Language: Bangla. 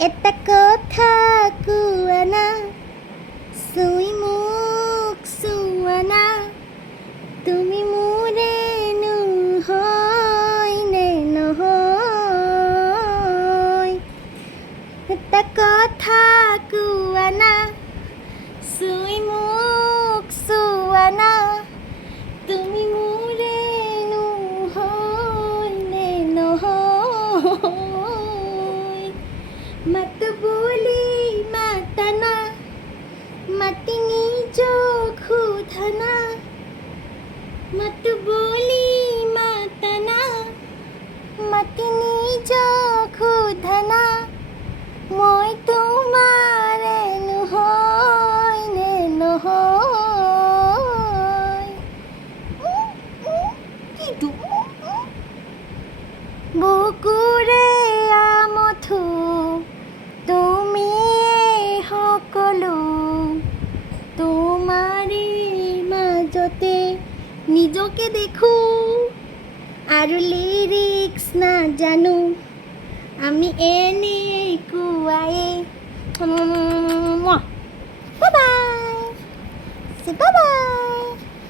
এটা কথা কোৱানা চুই মোক চুৱানা তুমি মোৰে নহয় নে নহয় এটা কথা কোৱানা চুই মোক চুৱানা তুমি মোৰে নহয় নে নহয় মত বুলি মাতানা মাতি নিজ খুধানা মত বুলি মাতানা মাতি নিজ খুধানা মই তোমাৰে নহয় নে নহয় কিটো বুকুৰে আমঠু তুমি সকলো তোমাৰে মাজতে নিজকে দেখো আৰু লিৰিক্স নাজানো আমি এনেকুৱাই